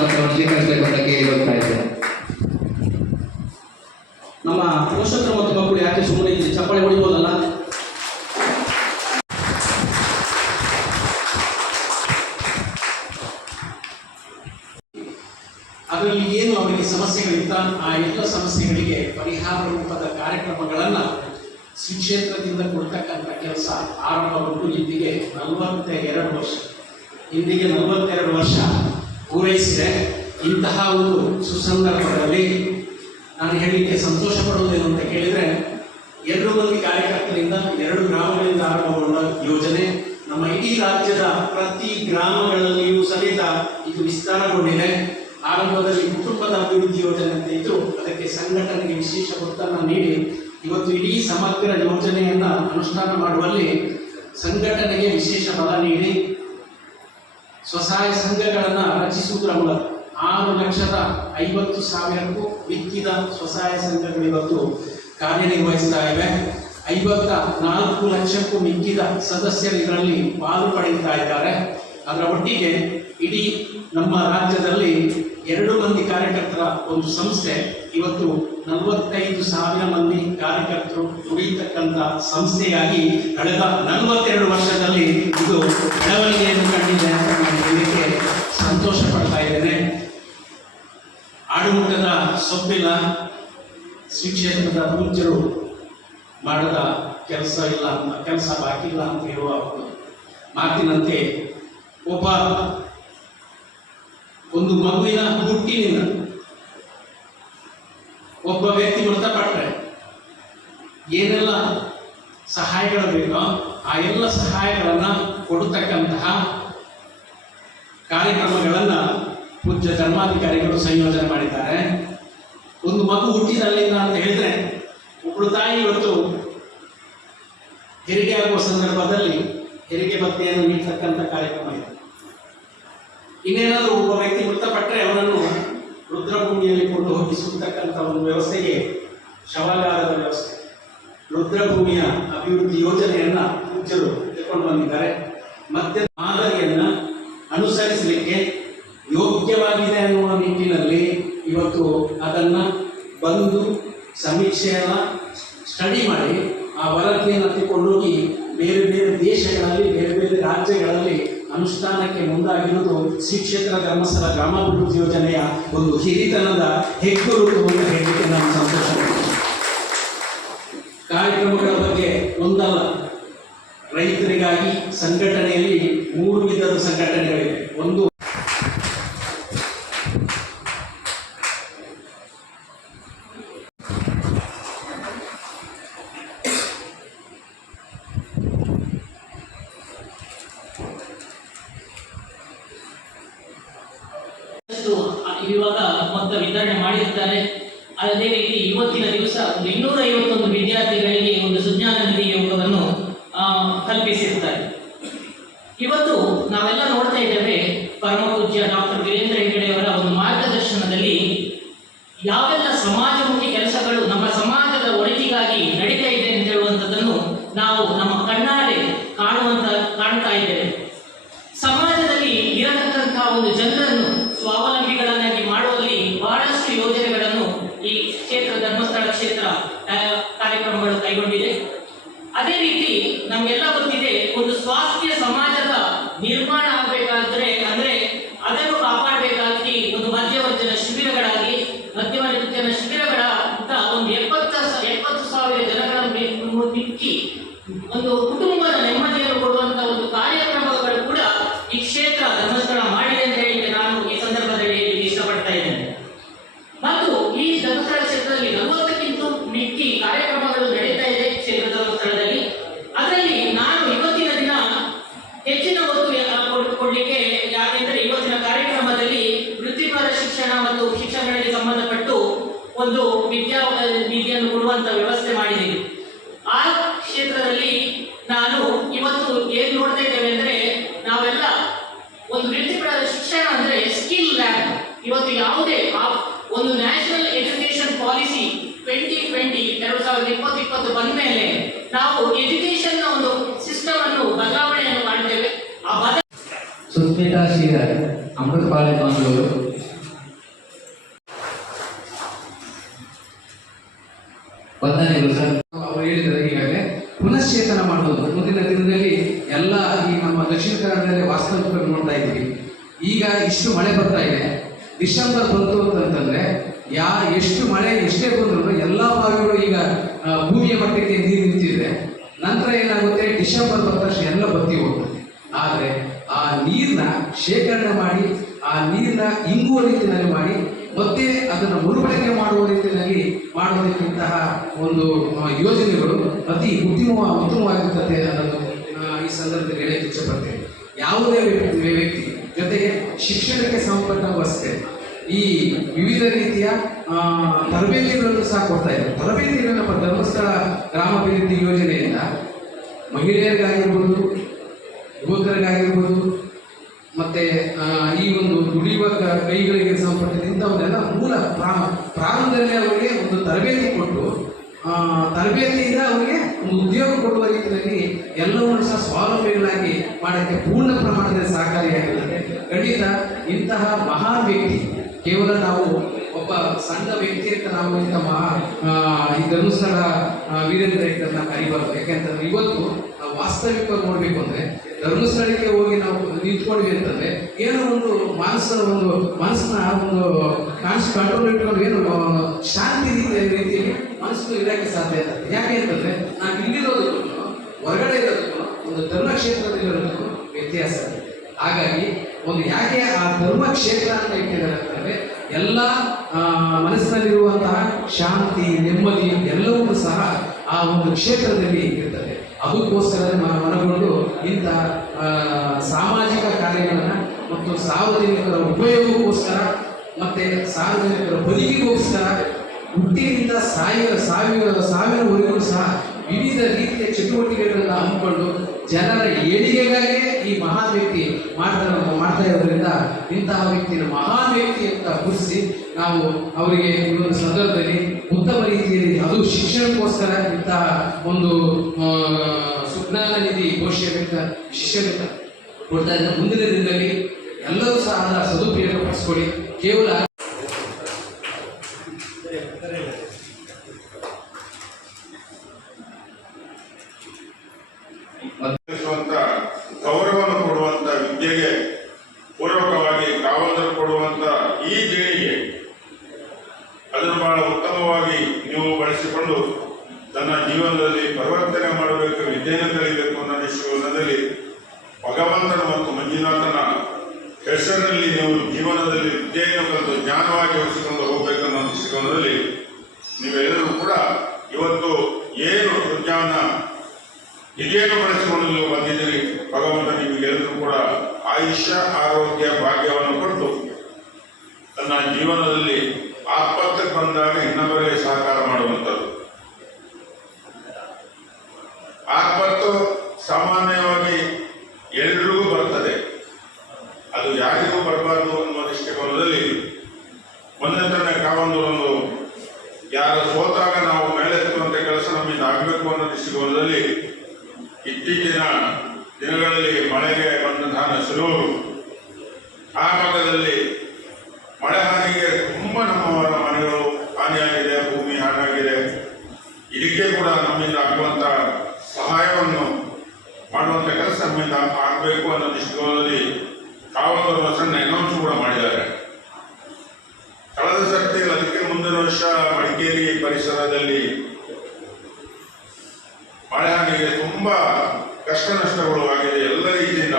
ಪತ್ರವನ್ನು ಸ್ವೀಕರಿಸಬೇಕು ಅಂತ ಇದ್ದೇನೆ ನಮ್ಮ ಪೋಷಕರು ಮತ್ತು ಮಕ್ಕಳು ಯಾಕೆ ಸುಮ್ಮನೆ ಇಲ್ಲಿ ಚಪ್ಪಾಳೆ ಹೊಡಿಬೋದಲ್ಲ? ಅದರಲ್ಲಿ ಏನು ಅವರಿಗೆ ಸಮಸ್ಯೆಗಳಿತ್ತ, ಆ ಎಲ್ಲ ಸಮಸ್ಯೆಗಳಿಗೆ ಪರಿಹಾರ ರೂಪದ ಕಾರ್ಯಕ್ರಮಗಳನ್ನ ಶ್ರೀ ಕ್ಷೇತ್ರದಿಂದ ಕೊಡ್ತಕ್ಕಂಥ ಕೆಲಸ ಆರಂಭಗೊಂಡು ಇಂದಿಗೆ ನಲವತ್ತ ಎರಡು ವರ್ಷ. ಇಂದಿಗೆ ನಲವತ್ತೆರಡು ವರ್ಷ. ಪೂರೈಸಿದೆ. ಇಂತಹ ಒಂದು ಸುಸಂದರ್ಭದಲ್ಲಿ ನಾನು ಹೇಳಲಿಕ್ಕೆ ಸಂತೋಷ ಪಡುವುದೇನು ಅಂತ ಕೇಳಿದರೆ, ಎರಡು ಮಂದಿ ಕಾರ್ಯಕರ್ತರಿಂದ ಎರಡು ಗ್ರಾಮಗಳಿಂದ ಆರಂಭಗೊಂಡ ಯೋಜನೆ, ನಮ್ಮ ಇಡೀ ರಾಜ್ಯದ ಪ್ರತಿ ಗ್ರಾಮಗಳಲ್ಲಿಯೂ ಸಮೇತ ಇದು ವಿಸ್ತಾರಗೊಂಡಿದೆ. ಆರಂಭದಲ್ಲಿ ಕುಟುಂಬದ ಅಭಿವೃದ್ಧಿ ಯೋಜನೆ ಅಂತ ಇದ್ದು ಅದಕ್ಕೆ ಸಂಘಟನೆಗೆ ವಿಶೇಷ ಒತ್ತನ್ನು ನೀಡಿ, ಇವತ್ತು ಇಡೀ ಸಮಗ್ರ ಯೋಜನೆಯನ್ನ ಅನುಷ್ಠಾನ ಮಾಡುವಲ್ಲಿ ಸಂಘಟನೆಗೆ ವಿಶೇಷ ಬಲ ನೀಡಿ ಸ್ವಸಹಾಯ ಸಂಘಗಳನ್ನು ರಚಿಸುವುದರ ಮೂಲಕ ಆರು ಲಕ್ಷದ ಐವತ್ತು ಸಾವಿರಕ್ಕೂ ಮಿಕ್ಕಿದ ಸ್ವಸಹಾಯ ಸಂಘಗಳು ಇವತ್ತು ಕಾರ್ಯನಿರ್ವಹಿಸ್ತಾ ಇವೆ. ಐವತ್ತ ನಾಲ್ಕು ಲಕ್ಷಕ್ಕೂ ಮಿಕ್ಕಿದ ಸದಸ್ಯರು ಇದರಲ್ಲಿ ಪಾಲು ಪಡೆಯುತ್ತಾ ಇದ್ದಾರೆ. ಅದರ ಒಟ್ಟಿಗೆ ಇಡೀ ನಮ್ಮ ರಾಜ್ಯದಲ್ಲಿ ಎರಡು ಮಂದಿ ಕಾರ್ಯಕರ್ತರ ಒಂದು ಸಂಸ್ಥೆ ಇವತ್ತು ನಲವತ್ತೈದು ಸಾವಿರ ಮಂದಿ ಕಾರ್ಯಕರ್ತರು ದುಡಿಯತಕ್ಕಂಥ ಸಂಸ್ಥೆಯಾಗಿ ಕಳೆದ ನಲವತ್ತೆರಡು ವರ್ಷದಲ್ಲಿ ಇದು ಬೆಳವಣಿಗೆಯನ್ನು ಕಂಡಿದೆ ಅಂತ ನಾನು ಸಂತೋಷ ಪಡ್ತಾ ಇದ್ದೇನೆ. ಆಡುಮಟ್ಟದ ಸೊಪ್ಪಿಲ್ಲ ಶ್ರೀ ಕ್ಷೇತ್ರದ ಪೂಜ್ಯರು ಮಾಡದ ಕೆಲಸ ಇಲ್ಲ ಕೆಲಸ ಬಾಕಿ ಇಲ್ಲ ಅಂತ ಹೇಳುವ ಒಂದು ಮಾತಿನಂತೆ ಒಬ್ಬ ಒಂದು ಮಗುವಿನ ಹುಟ್ಟಿನಿಂದ ಒಬ್ಬ ವ್ಯಕ್ತಿ ಮೃತಪಟ್ಟರೆ ಏನೆಲ್ಲ ಸಹಾಯಗಳು ಬೇಕೋ ಆ ಎಲ್ಲ ಸಹಾಯಗಳನ್ನ ಕೊಡತಕ್ಕಂತಹ ಕಾರ್ಯಕ್ರಮಗಳನ್ನ ಪೂಜ್ಯ ಧರ್ಮಾಧಿಕಾರಿಗಳು ಸಂಯೋಜನೆ ಮಾಡಿದ್ದಾರೆ. ಒಂದು ಮಗು ಹುಟ್ಟಿದಲ್ಲಿಂದ ಅಂತ ಹೇಳಿದ್ರೆ ಒಬ್ಬಳು ತಾಯಿ ಇವತ್ತು ಹೆರಿಗೆ ಆಗುವ ಸಂದರ್ಭದಲ್ಲಿ ಹೆರಿಗೆ ಭತ್ಯೆಯನ್ನು ನೀಡ್ತಕ್ಕಂಥ ಕಾರ್ಯಕ್ರಮ ಇದೆ. ಇನ್ನೇನಾದರೂ ಒಬ್ಬ ವ್ಯಕ್ತಿ ಮೃತಪಟ್ಟರೆ ಅವನನ್ನು ರುದ್ರಭೂಮಿಯಲ್ಲಿ ಕೊಂಡು ಹೋಗಿ ಸುತ್ತಕ್ಕಂಥ ಒಂದು ವ್ಯವಸ್ಥೆಗೆ ಶವಾಗಾರದ ವ್ಯವಸ್ಥೆ. ರುದ್ರಭೂಮಿಯ ಅಭಿವೃದ್ಧಿ ಯೋಜನೆಯನ್ನು ಪೂಜ್ಯರು ತೆಕೊಂಡು ಬಂದಿದ್ದಾರೆ. ಮತ್ತೆ ಮಾದರಿಯನ್ನ ಅನುಸರಿಸಲಿಕ್ಕೆ ಯೋಗ್ಯವಾಗಿದೆ ಅನ್ನುವ ನಿಟ್ಟಿನಲ್ಲಿ ಇವತ್ತು ಅದನ್ನ ಬಂದು ಸಮೀಕ್ಷೆಯನ್ನು ಸ್ಟಡಿ ಮಾಡಿ ಅನುಷ್ಠಾನಕ್ಕೆ ಮುಂದಾಗಿರುವುದು ಶ್ರೀ ಕ್ಷೇತ್ರ ಧರ್ಮಸ್ಥಳ ಗ್ರಾಮಾಭಿವೃದ್ಧಿ ಯೋಜನೆಯ ಒಂದು ಹಿರಿತನದ ಹೆಗ್ಗುರುತು ಅಂತ ಹೇಳಲಿಕ್ಕೆ ನಾನು ಸಂತೋಷ. ಕಾರ್ಯಕ್ರಮಗಳ ಬಗ್ಗೆ ಒಂದಲ್ಲ ರೈತರಿಗಾಗಿ ಸಂಘಟನೆಯಲ್ಲಿ ಮೂರು ವಿಧದ ಸಂಘಟನೆಗಳಿವೆ ಒಂದು ಅಷ್ಟು ಇವಾಗ ಮೊತ್ತ ವಿತರಣೆ ಮಾಡಿರ್ತಾರೆ. ಅದೇ ರೀತಿ ಇವತ್ತಿನ ದಿವಸ ಒಂದು ಇನ್ನೂರ ಐವತ್ತೊಂದು ವಿದ್ಯಾರ್ಥಿಗಳಿಗೆ ಒಂದು ಸುಜ್ಞಾನ ನಿಧಿ ಯೋಗವನ್ನು ಕಲ್ಪಿಸಿರ್ತಾರೆ. ಇವತ್ತು ನಾವೆಲ್ಲ ನೋಡ್ತಾ ಇದ್ದೇವೆ ಪರಮ ಪೂಜ್ಯ ಡಾಕ್ಟರ್ ವೀರೇಂದ್ರ ಹೆಗಡೆಯವರ ಒಂದು ಮಾರ್ಗದರ್ಶನದಲ್ಲಿ ಯಾವೆಲ್ಲ ಸಮಾಜಮುಖಿ ಕೆಲಸಗಳು ನಮ್ಮ ಸಮಾಜದ ಒಳಿತಿಗಾಗಿ ನಡೀತಾ ಇದೆ ಅಂತ ಹೇಳುವಂಥದ್ದನ್ನು ನಾವು ನಮ್ಮ ಕಣ್ಣಾರೆ ಕಾಣುವಂತ ಕಾಣ್ತಾ ಇದ್ದೇವೆ. ಸಮಾಜದಲ್ಲಿ ಇರತಕ್ಕಂತಹ ಒಂದು ಜನರನ್ನು ಸ್ವಾವಲಂಬಿಗಳನ್ನಾಗಿ ಶಿಕ್ಷಣ ಅಂದ್ರೆ ಸ್ಕಿಲ್ ಲ್ಯಾಬ್ ಇವತ್ತು ಯಾವುದೇ ಒಂದು national education policy twenty twenty ಎರಡು ಸಾವಿರದ ಇಪ್ಪತ್ತು ಇಪ್ಪತ್ತು ಬಂದ ಮೇಲೆ ನಾವು ಎಜುಕೇಶನ್ನ ಒಂದು ಸಿಸ್ಟಮ್ ಅನ್ನು ಬದಲಾವಣೆಯನ್ನು ಮಾಡಿದ್ದೇವೆ ಆ ಬದ ಸುಸ್ಮಿತಾ ಶ್ರೀಧರ್ ಅಮೃತಪಾಳೆ ಮಂಗಳೂರು ವಂದನೆಗಳು ಸರ್ ಈಗ ಇಷ್ಟು ಮಳೆ ಬರ್ತಾ ಇದೆ. ಡಿಸೆಂಬರ್ ಬಂತು ಅಂತಂದ್ರೆ ಯಾ ಎಷ್ಟು ಮಳೆ ಎಷ್ಟೇ ಬಂದ್ರು ಎಲ್ಲಾ ಬಾವಿಗಳು ಈಗ ಭೂಮಿಯ ಮಟ್ಟಕ್ಕೆ ನೀರು ನಿಂತಿದೆ ನಂತರ ಏನಾಗುತ್ತೆ? ಡಿಸೆಂಬರ್ ಬಂದ ತಕ್ಷಣ ಎಲ್ಲ ಬತ್ತಿ ಹೋಗ್ತದೆ. ಆದರೆ ಆ ನೀರನ್ನ ಶೇಖರಣೆ ಮಾಡಿ, ಆ ನೀರನ್ನ ಇಂಗುವ ರೀತಿಯಲ್ಲಿ ಮಾಡಿ, ಮತ್ತೆ ಅದನ್ನು ಮರುಬಳಕೆ ಮಾಡುವ ರೀತಿಯಲ್ಲಿ ಮಾಡುವುದಕ್ಕಿಂತಹ ಒಂದು ಯೋಜನೆಗಳು ಅತಿ ಉತ್ತಮ ಉತ್ತಮವಾಗಿರ್ತದೆ ಅನ್ನೋದು ಈ ಸಂದರ್ಭದಲ್ಲಿ ಹೇಳಕ್ಕೆ ಇಚ್ಛಪಡ್ತೇನೆ ಯಾವುದೇ ವ್ಯಕ್ತಿ ಶಿಕ್ಷಣಕ್ಕೆ ಸಂಬಂಧಪಟ್ಟಂಗೂ ಅಷ್ಟೇ ಈ ವಿವಿಧ ರೀತಿಯ ತರಬೇತಿಗಳನ್ನು ಸಹ ಕೊಡ್ತಾ ಇದ್ದಾರೆ. ತರಬೇತಿಗಳು ನಮ್ಮ ಧರ್ಮಸ್ಥಳ ಗ್ರಾಮಾಭಿವೃದ್ಧಿ ಯೋಜನೆಯಿಂದ ಮಹಿಳೆಯರಿಗಾಗಿರ್ಬೋದು ಯುವಕರಿಗಾಗಿರ್ಬೋದು ಮತ್ತೆ ಈ ಒಂದು ದುಡಿಯುವ ಕೈಗಳಿಗೆ ಸಂಬಂಧಿಸಿದ ಒಂದೆಲ್ಲ ಮೂಲ ಪ್ರಾ- ಪ್ರಾರಂಭದಲ್ಲಿ ಅವರಿಗೆ ಒಂದು ತರಬೇತಿ ಕೊಟ್ಟು ತರಬೇತಿಯಿಂದ ಅವರಿಗೆ ಒಂದು ಉದ್ಯೋಗ ಕೊಡುವ ರೀತಿಯಲ್ಲಿ ಎಲ್ಲವನ್ನು ಸಹ ಸ್ವಾವಲಂಬಿಗಳಾಗಿ ಮಾಡೋಕ್ಕೆ ಪೂರ್ಣ ಪ್ರಮಾಣದಲ್ಲಿ ಸಹಕಾರಿಯಾಗಿರುತ್ತೆ ಖಂಡಿತ ಇಂತಹ ಮಹಾನ್ ವ್ಯಕ್ತಿ ಕೇವಲ ನಾವು ಒಬ್ಬ ಸಣ್ಣ ವ್ಯಕ್ತಿ ಅಂತ ನಾವು ಇಂಥ ಮಹಾ ಈ ಧರ್ಮಸ್ಥಳ ಆ, ವೀರೇಂದ್ರ ಹೆಗ್ಗರ್ನ ಕರಿಬಾರ್ದು. ಯಾಕೆಂತಂದ್ರೆ ಇವತ್ತು ನಾವು ವಾಸ್ತವಿಕವಾಗಿ ನೋಡ್ಬೇಕು ಅಂದ್ರೆ ಧರ್ಮಸ್ಥಳಕ್ಕೆ ಹೋಗಿ ನಾವು ನಿಂತ್ಕೊಂಡ್ವಿ ಅಂತಂದ್ರೆ ಏನೋ ಒಂದು ಮನಸ್ಸ ಒಂದು ಮನಸ್ಸನ್ನ ಒಂದು ಕಾನ್ಸ್ ಕಂಟ್ರೋಲ್ ಇಟ್ಕೊಂಡು ಏನು ಶಾಂತಿ ರೀತಿಯ ರೀತಿಯಲ್ಲಿ ಮನಸ್ಸು ಇರಕ್ಕೆ ಸಾಧ್ಯ ಇಲ್ಲ. ಯಾಕೆ ಅಂತಂದ್ರೆ ನಾವು ಇಲ್ಲಿರೋದು ಹೊರಗಡೆ ಇರೋದು ಒಂದು ಧರ್ಮಕ್ಷೇತ್ರದಲ್ಲಿರೋದಕ್ಕೂ ವ್ಯತ್ಯಾಸ ಹಾಗಾಗಿ ಒಂದು ಯಾಕೆ ಆ ಧರ್ಮ ಕ್ಷೇತ್ರ ಅಂತ ಇಟ್ಟಿದ್ದಾರೆ ಅಂತಂದ್ರೆ ಎಲ್ಲ ಮನಸ್ಸಿನಲ್ಲಿರುವಂತಹ ಶಾಂತಿ, ನೆಮ್ಮದಿ ಎಲ್ಲವೂ ಸಹ ಆ ಒಂದು ಕ್ಷೇತ್ರದಲ್ಲಿ ಇರ್ತದೆ ಅದಕ್ಕೋಸ್ಕರ ಮನಗೊಂಡು ಇಂಥ ಸಾಮಾಜಿಕ ಕಾರ್ಯಗಳನ್ನು ಮತ್ತು ಸಾರ್ವಜನಿಕರ ಉಪಯೋಗಕ್ಕೋಸ್ಕರ ಮತ್ತೆ ಸಾರ್ವಜನಿಕರ ಬದುಕಿಗೋಸ್ಕರ ಹುಟ್ಟಿನಿಂದ ಸಾವಿರ ಸಾವಿರ ಸಾವಿರವರೆಗೂ ಸಹ ವಿವಿಧ ರೀತಿಯ ಚಟುವಟಿಕೆಗಳನ್ನು ಹಮ್ಮಿಕೊಂಡು ಜನರ ಏಳಿಗೆಗಾಗಿಯೇ ಈ ಮಹಾ ವ್ಯಕ್ತಿ ಮಾಡ್ತಾ ಇರೋದ್ರಿಂದ ಇಂತಹ ವ್ಯಕ್ತಿಯನ್ನು ಮಹಾನ್ ವ್ಯಕ್ತಿ ಅಂತ ಗುರುತಿಸಿ ನಾವು ಅವರಿಗೆ ಒಂದು ಸಂದರ್ಭದಲ್ಲಿ ಉತ್ತಮ ರೀತಿಯಲ್ಲಿ ಅದು ಶಿಕ್ಷಣಕ್ಕೋಸ್ಕರ ಇಂತಹ ಒಂದು ಸುಜ್ಞಾನ ನಿಧಿ ಘೋಷಣೆಯಿಂದ ಶಿಕ್ಷಣ ಕೊಡ್ತಾ ಇದ್ದಾರೆ ಮುಂದಿನ ದಿನದಲ್ಲಿ ಎಲ್ಲರೂ ಸಹ ಅದರ ಸದುಪಯೋಗ ಪಡಿಸ್ಕೊಳ್ಳಿ. ಕೇವಲ ಆಯುಷ್ಯ ಆರೋಗ್ಯ ಭಾಗ್ಯವನ್ನು ಕೊಟ್ಟು ತನ್ನ ಜೀವನದಲ್ಲಿ ನಸರೂರು ಆ ಭಾಗದಲ್ಲಿ ಮಳೆ ಹಾನಿಗೆ ತುಂಬ ನಮ್ಮವರ ಮನೆಗಳು ಹಾನಿಯಾಗಿದೆ ಭೂಮಿ ಹಾನಿಯಾಗಿದೆ ಇದಕ್ಕೆ ಕೂಡ ನಮ್ಮಿಂದ ಆಗುವಂತ ಸಹಾಯವನ್ನು ಮಾಡುವಂತ ಕೆಲಸ ನಮ್ಮಿಂದ ಆಗಬೇಕು ಅನ್ನೋ ದೃಷ್ಟಿಕೋನದಲ್ಲಿ ಕಾವಲರು ಸಣ್ಣ ಅನೌನ್ಸ್ ಕೂಡ ಮಾಡಿದ್ದಾರೆ ಕಳೆದ ಸರ್ತಿ ಅದಕ್ಕೆ ಮುಂದಿನ ವರ್ಷ ಮಡಿಕೇರಿ ಪರಿಸರದಲ್ಲಿ ಮಳೆ ಹಾನಿಗೆ ತುಂಬಾ ಕಷ್ಟ ನಷ್ಟಗಳು ಆಗಿದೆ ಎಲ್ಲ ರೀತಿಯಿಂದ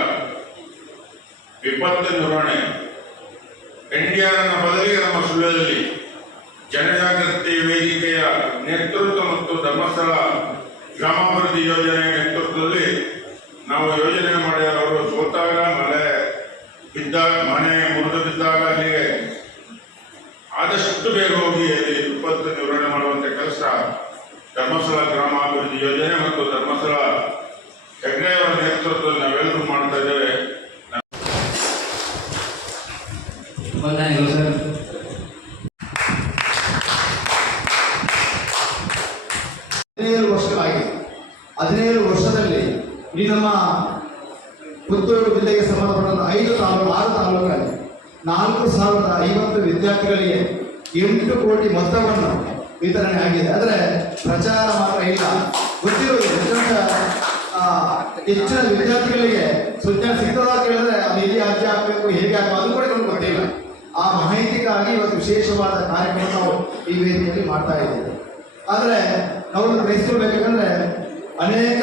ವಿಪತ್ತು ನಿರ್ವಹಣೆ. ಇಂಡಿಯಾನ ಬದಲಿಗೆ ನಮ್ಮ ಸುಳ್ಯದಲ್ಲಿ ಜನಜಾಗೃತಿ ವೇದಿಕೆಯ ನೇತೃತ್ವ ಮತ್ತು ಧರ್ಮಸ್ಥಳ ಗ್ರಾಮಾಭಿವೃದ್ಧಿ ಯೋಜನೆ ನೇತೃತ್ವದಲ್ಲಿ ನಾವು ಯೋಜನೆ ಮಾಡಿ ಅವರು ಸೋತಾಗ ಮಳೆ ಬಿದ್ದಾಗ ಮನೆ ಮುರಿದು ಬಿದ್ದಾಗ ಅಲ್ಲಿಗೆ ಆದಷ್ಟು ಬೇಗ ಹೋಗಿ ಅಲ್ಲಿ ವಿಪತ್ತು ನಿರ್ವಹಣೆ ಮಾಡುವಂತ ಕೆಲಸ ಧರ್ಮಸ್ಥಳ ಗ್ರಾಮಾಭಿವೃದ್ಧಿ ಯೋಜನೆ ಮತ್ತು ಧರ್ಮಸ್ಥಳ ಹೆಗ್ಡೆಯವರ ನೇತೃತ್ವದಲ್ಲಿ ನಾವೆಲ್ಲರೂ ಮಾಡ್ತಾ ಇದ್ದೇವೆ ವಂದನೆಗಳು ಸರ್ ಹದಿನೇಳು ವರ್ಷಗಳಾಗಿದೆ ಹದಿನೇಳು ವರ್ಷದಲ್ಲಿ ಈ ನಮ್ಮ ಪುತ್ತೂರು ಜಿಲ್ಲೆಗೆ ಸಂಬಂಧಪಟ್ಟ ಐದು ತಾಲೂಕು ಆರು ತಾಲೂಕಲ್ಲಿ ನಾಲ್ಕು ಸಾವಿರದ ಐವತ್ತು ವಿದ್ಯಾರ್ಥಿಗಳಿಗೆ ಎಂಟು ಕೋಟಿ ಮೊತ್ತವನ್ನು ವಿತರಣೆ ಆಗಿದೆ. ಆದರೆ ಪ್ರಚಾರ ಮಾತ್ರ ಇಲ್ಲ. ಗೊತ್ತಿರೋದು ಆ, ಹೆಚ್ಚಿನ ವಿದ್ಯಾರ್ಥಿಗಳಿಗೆ ಸುಜ್ಞಾನ ಸಿಗ್ತದ ಕೇಳಿದ್ರೆ ಅದು ಎಲ್ಲಿ ಅರ್ಜಿ ಹಾಕಬೇಕು ಹೇಗೆ ಹಾಕಬೇಕು ಅದು ಕೂಡ ನಮ್ಗೆ ಗೊತ್ತಿಲ್ಲ ಆ ಮಾಹಿತಿಗಾಗಿ ಇವತ್ತು ವಿಶೇಷವಾದ ಕಾರ್ಯಕ್ರಮ ನಾವು ಈ ವೇದಿಕೆಯಲ್ಲಿ ಮಾಡ್ತಾ ಇದ್ದೀವಿ. ಆದರೆ ನಾವು ಗ್ರಹಿಸಿರ್ಬೇಕಂದ್ರೆ ಅನೇಕ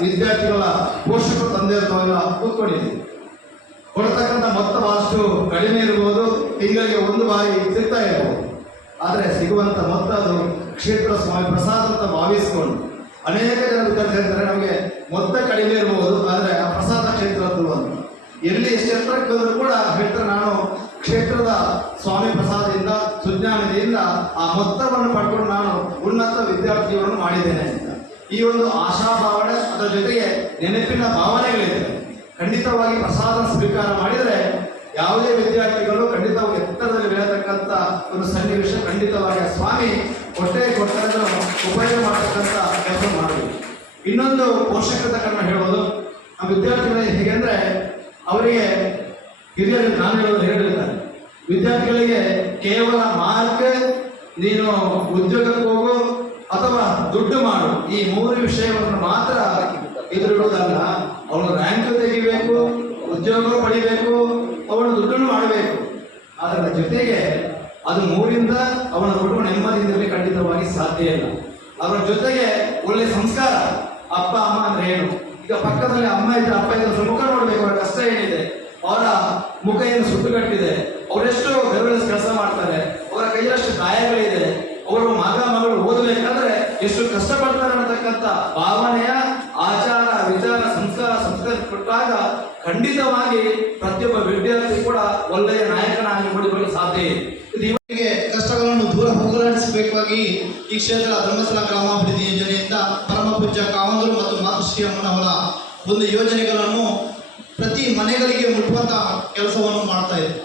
ವಿದ್ಯಾರ್ಥಿಗಳ ಪೋಷಕರು ತಂದೆಯವ್ರನ್ನೆಲ್ಲ ಕೂತ್ಕೊಂಡಿದ್ದೀವಿ. ಕೊಡ್ತಕ್ಕಂಥ ಮೊತ್ತ ಬಹಳಷ್ಟು ಕಡಿಮೆ ಇರ್ಬೋದು, ತಿಂಗಳಿಗೆ ಒಂದು ಬಾರಿ ಸಿಗ್ತಾ ಇರ್ಬೋದು. ಆದರೆ ಸಿಗುವಂಥ ಮೊತ್ತ ಅದು ಕ್ಷೇತ್ರ ಸ್ವಾಮಿ ಪ್ರಸಾದ ಅಂತ ಭಾವಿಸ್ಕೊಂಡು ಅನೇಕ ಜನ ವಿದ್ಯಾರ್ಥಿ ನಮಗೆ ಮೊತ್ತ ಕಡಿಮೆ ಇರ್ಬೋದು, ಆದರೆ ಆ ಪ್ರಸಾದ ಕ್ಷೇತ್ರದ್ದು ಅಂತ ಎಲ್ಲಿ ಎಷ್ಟು ಎತ್ತರಕ್ಕೆ ಬಂದರೂ ಕೂಡ ಸ್ವಾಮಿ ಪ್ರಸಾದದಿಂದ ಸುಜ್ಞಾನದಿಂದ ಆ ಮೊತ್ತವನ್ನು ಪಡ್ಕೊಂಡು ನಾನು ಉನ್ನತ ವಿದ್ಯಾರ್ಥಿಗಳನ್ನು ಮಾಡಿದ್ದೇನೆ ಅಂತ. ಈ ಒಂದು ಆಶಾಭಾವನೆ ಅದರ ಜೊತೆಗೆ ನೆನಪಿನ ಭಾವನೆಗಳಿದೆ. ಖಂಡಿತವಾಗಿ ಪ್ರಸಾದ ಸ್ವೀಕಾರ ಮಾಡಿದರೆ ಯಾವುದೇ ವಿದ್ಯಾರ್ಥಿಗಳು ಖಂಡಿತವಾಗಿ ಎತ್ತರದಲ್ಲಿ ಬೆಳೆಯತಕ್ಕಂಥ ಒಂದು ಸನ್ನಿವೇಶ ಖಂಡಿತವಾಗಿ ಸ್ವಾಮಿ ಹೊಟ್ಟೆ ಕೊಟ್ಟರೆ ಉಪಯೋಗ ಮಾಡತಕ್ಕಂಥ ಕೆಲಸ ಮಾಡಬೇಕು. ಇನ್ನೊಂದು ಪೋಷಕರ ತಕ್ಕಂಥ ಹೇಳ್ಬೋದು. ಆ ವಿದ್ಯಾರ್ಥಿಗಳಿಗೆ ಹೇಗೆಂದ್ರೆ ಅವರಿಗೆ ಹಿರಿಯರು ನಾನು ಹೇಳೋದು ಹೇಳಿರ್ತಾರೆ ವಿದ್ಯಾರ್ಥಿಗಳಿಗೆ ಕೇವಲ ಮಾರ್ಕ್, ನೀನು ಉದ್ಯೋಗಕ್ಕೆ ಹೋಗು ಅಥವಾ ದುಡ್ಡು ಮಾಡು. ಈ ಮೂರು ವಿಷಯವನ್ನು ಮಾತ್ರ ಎದುರಿಡುವುದಲ್ಲ ಅವನು ರ್ಯಾಂಕ್ ತೆಗಿಬೇಕು, ಉದ್ಯೋಗ ಪಡಿಬೇಕು, ಅವನು ದುಡ್ಡನ್ನು ಮಾಡಬೇಕು. ಅದರ ಜೊತೆಗೆ ಅದು ಮೂರಿಂದ ಅವನ ಕುಟುಂಬ ನೆಮ್ಮದಿಯಿಂದಲೇ ಖಂಡಿತವಾಗಿ ಸಾಧ್ಯ ಇಲ್ಲ. ಅದರ ಜೊತೆಗೆ ಒಳ್ಳೆ ಸಂಸ್ಕಾರ, ಅಪ್ಪ, ಅಮ್ಮ ಅಂದ್ರೆ ಏನು? ಈಗ ಪಕ್ಕದಲ್ಲಿ ಅಮ್ಮ ಇದ್ರೆ ಅಪ್ಪ ಇದ್ರೆ ಪ್ರಮುಖ ನೋಡ್ಬೇಕು ಅವರ ಕಷ್ಟ ಏನಿದೆ? ಅವರ ಮುಖ ಏನು ಸುಟ್ಟುಗಟ್ಟಿದೆ. ಅವರೆಷ್ಟು ಬೆರಳಿನ ಕೆಲಸ ಮಾಡ್ತಾರೆ. ಅವರ ಕೈಯಷ್ಟು ಗಾಯಗಳಿದೆ. ಅವರ ಮಗ ಮಗಳು ಓದಬೇಕಾದ್ರೆ ಎಷ್ಟು ಕಷ್ಟಪಡ್ತಾರೆ ಅನ್ನತಕ್ಕಂಥ ಭಾವನೆಯ ಆಚಾರ, ವಿಚಾರ, ಸಂಸ್ಕಾರ, ಸಂಸ್ಕೃತಿ ಕೊಟ್ಟಾಗ ಖಂಡಿತವಾಗಿ ಪ್ರತಿಯೊಬ್ಬ ವಿದ್ಯಾರ್ಥಿ ಕೂಡ ಒಳ್ಳೆಯ ನಾಯಕನಾಗಿ ಮಾಡಿಕೊಳ್ಳಲು ಸಾಧ್ಯ ಇದೆ. ಇದು ಇವರಿಗೆ ಕಷ್ಟಗಳನ್ನು ದೂರ ಹೋಗಲಾಡಿಸಬೇಕಾಗಿ ಈ ಕ್ಷೇತ್ರ ಧರ್ಮಸ್ಥಳ ಗ್ರಾಮಾಭಿವೃದ್ಧಿ ಯೋಜನೆಯಿಂದ ಪರಮ ಪೂಜ್ಯ ಕಾವಂದರು ಮತ್ತು ಮಾತುಶ್ರೀ ಅಮ್ಮನವರ ಒಂದು ಯೋಜನೆಗಳನ್ನು ಪ್ರತಿ ಮನೆಗಳಿಗೆ ಮುಟ್ಟುವಂಥ ಕೆಲಸವನ್ನು ಮಾಡ್ತಾ ಇದೆ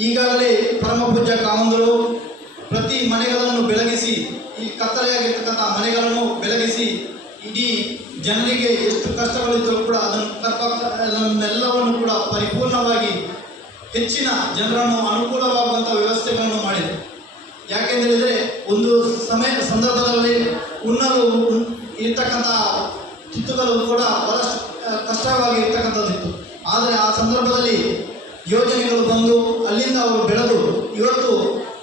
ಈಗಾಗಲೇ ಪರಮ ಪೂಜ್ಯ ಕಾವಂದರು ಪ್ರತಿ ಮನೆಗಳನ್ನು ಬೆಳಗಿಸಿ, ಈ ಕತ್ತಲೆಯಾಗಿರ್ತಕ್ಕಂಥ ಮನೆಗಳನ್ನು ಬೆಳಗಿಸಿ, ಇಡೀ ಜನರಿಗೆ ಎಷ್ಟು ಕಷ್ಟಗಳಿದ್ದರೂ ಕೂಡ ಅದನ್ನು ಅದನ್ನೆಲ್ಲವನ್ನು ಕೂಡ ಪರಿಪೂರ್ಣವಾಗಿ ಹೆಚ್ಚಿನ ಜನರನ್ನು ಅನುಕೂಲವಾಗುವಂಥ ವ್ಯವಸ್ಥೆಗಳನ್ನು ಮಾಡಿದೆ ಯಾಕೆಂದರೆ ಒಂದು ಸಮಯ ಸಂದರ್ಭದಲ್ಲಿ ಉಣ್ಣಲು ಉಣ್- ಇರ್ತಕ್ಕಂಥ ಕಿತ್ತುಗಳು ಕೂಡ ಬಹಳಷ್ಟು ಕಷ್ಟವಾಗಿ ಇರ್ತಕ್ಕಂಥದ್ದಿತ್ತು. ಆದರೆ ಆ ಸಂದರ್ಭದಲ್ಲಿ ಯೋಜನೆಗಳು ಬಂದು ಅಲ್ಲಿಂದ ಅವರು ಬೆಳೆದು ಇವತ್ತು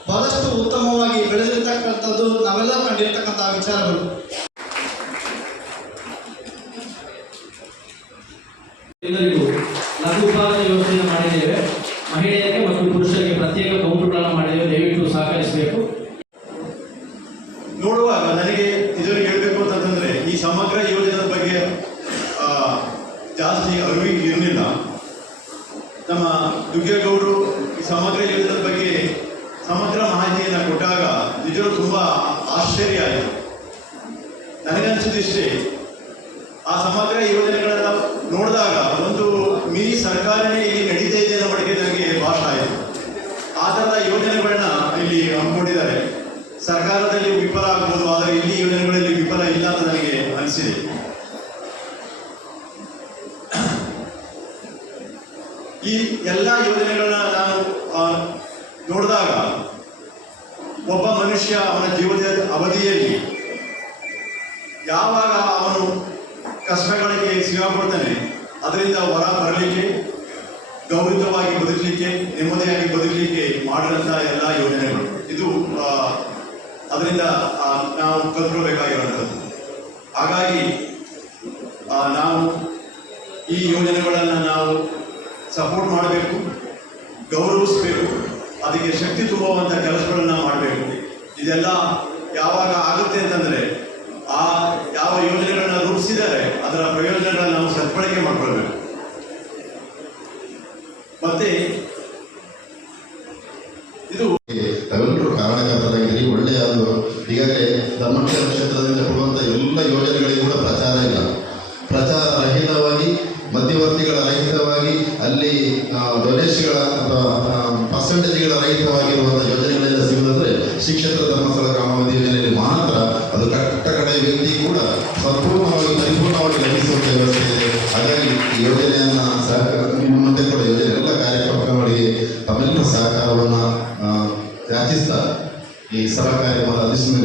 ಬಹಳಷ್ಟು ಉತ್ತಮವಾಗಿ ಬೆಳೆದಿರ್ತಕ್ಕಂಥದ್ದು ನಾವೆಲ್ಲ ಕಂಡಿರ್ತಕ್ಕಂಥ ವಿಚಾರಗಳು ಎಲ್ಲರಿಗೂ ಲಘು ಉಪಹಾರ ಯೋಜನೆ ಮಾಡಿದ್ದೇವೆ ಮಹಿಳೆಯರಿಗೆ ಮತ್ತು ಪುರುಷರಿಗೆ ಪ್ರತ್ಯೇಕ ಕೌಂಟರ್ಗಳನ್ನು ಮಾಡಿದ್ದೇವೆ ದಯವಿಟ್ಟು ಸಹಕರಿಸಬೇಕು ನೋಡುವಾಗ ನನಗೆ ಇದನ್ನು ಹೇಳಬೇಕು ಅಂತಂದ್ರೆ ಈ ಸಮಗ್ರ ಯೋಜನೆ ಬಗ್ಗೆ ಆ, ಜಾಸ್ತಿ ಅರಿವು ಇರಲಿಲ್ಲ. ನಮ್ಮ ದುಗ್ಗೇಗೌಡರು ಈ ಸಮಗ್ರ ಯೋಜನೆ ಬಗ್ಗೆ ಸಮಗ್ರ ಮಾಹಿತಿಯನ್ನು ಕೊಟ್ಟಾಗ ನಿಜರು ತುಂಬ ಆಶ್ಚರ್ಯ ಆಯಿತು. ನನಗನ್ಸಿದಿಷ್ಟೇ ಆ ಸಮಗ್ರ ಯೋಜನೆಗಳನ್ನ ನೋಡಿದಾಗ ಒಂದು ಮಿನಿ ಸರ್ಕಾರನೇ ಇಲ್ಲಿ ನಡೀತಾ ಇದೆ ಅನ್ನೋ ಮಟ್ಟಿಗೆ ನನಗೆ ಭಾಷೆ ಆಯಿತು ಆ ಥರದ ಯೋಜನೆಗಳನ್ನ ಇಲ್ಲಿ ಹಮ್ಮಿಕೊಂಡಿದ್ದಾರೆ ಸರ್ಕಾರದಲ್ಲಿ ವಿಫಲ ಆಗ್ಬೋದು ಆದರೆ ಇಲ್ಲಿ ಯೋಜನೆಗಳಲ್ಲಿ ವಿಫಲ ಇಲ್ಲ ಅಂತ ನನಗೆ ಅನಿಸಿದೆ ಈ ಎಲ್ಲ ಯೋಜನೆಗಳನ್ನ ನಾನು ನೋಡಿದಾಗ ಒಬ್ಬ ಮನುಷ್ಯ ಅವನ ಜೀವನದ ಅವಧಿಯಲ್ಲಿ ಯಾವಾಗ ಅವನು ಕಷ್ಟಗಳಿಗೆ ಸಿಗಾಕೊಳ್ತಾನೆ, ಅದರಿಂದ ಹೊರ ಬರಲಿಕ್ಕೆ ಗೌರವಿತವಾಗಿ ಬದುಕಲಿಕ್ಕೆ, ನೆಮ್ಮದಿಯಾಗಿ ಬದುಕಲಿಕ್ಕೆ ಮಾಡಿದಂಥ ಎಲ್ಲ ಯೋಜನೆಗಳು. ಇದು ಅದರಿಂದ ನಾವು ಕಲ್ತ್ಕೊಳ್ಬೇಕಾಗಿರುವಂಥದ್ದು ಹಾಗಾಗಿ ನಾವು ಈ ಯೋಜನೆಗಳನ್ನು ನಾವು ಸಪೋರ್ಟ್ ಮಾಡಬೇಕು, ಗೌರವಿಸಬೇಕು, ಅದಕ್ಕೆ ಶಕ್ತಿ ತುಂಬುವಂಥ ಕೆಲಸಗಳನ್ನು ಮಾಡಬೇಕು. ಇದೆಲ್ಲ ಯಾವಾಗ ಆಗುತ್ತೆ ಅಂತಂದರೆ, ಆ ಯಾವ ಯೋಜನೆಗಳನ್ನ ರೂಪಿಸಿದರೆ, ಅದರ ಪ್ರಯೋಜನಗಳನ್ನ ಯೋಜನೆ ಎಲ್ಲ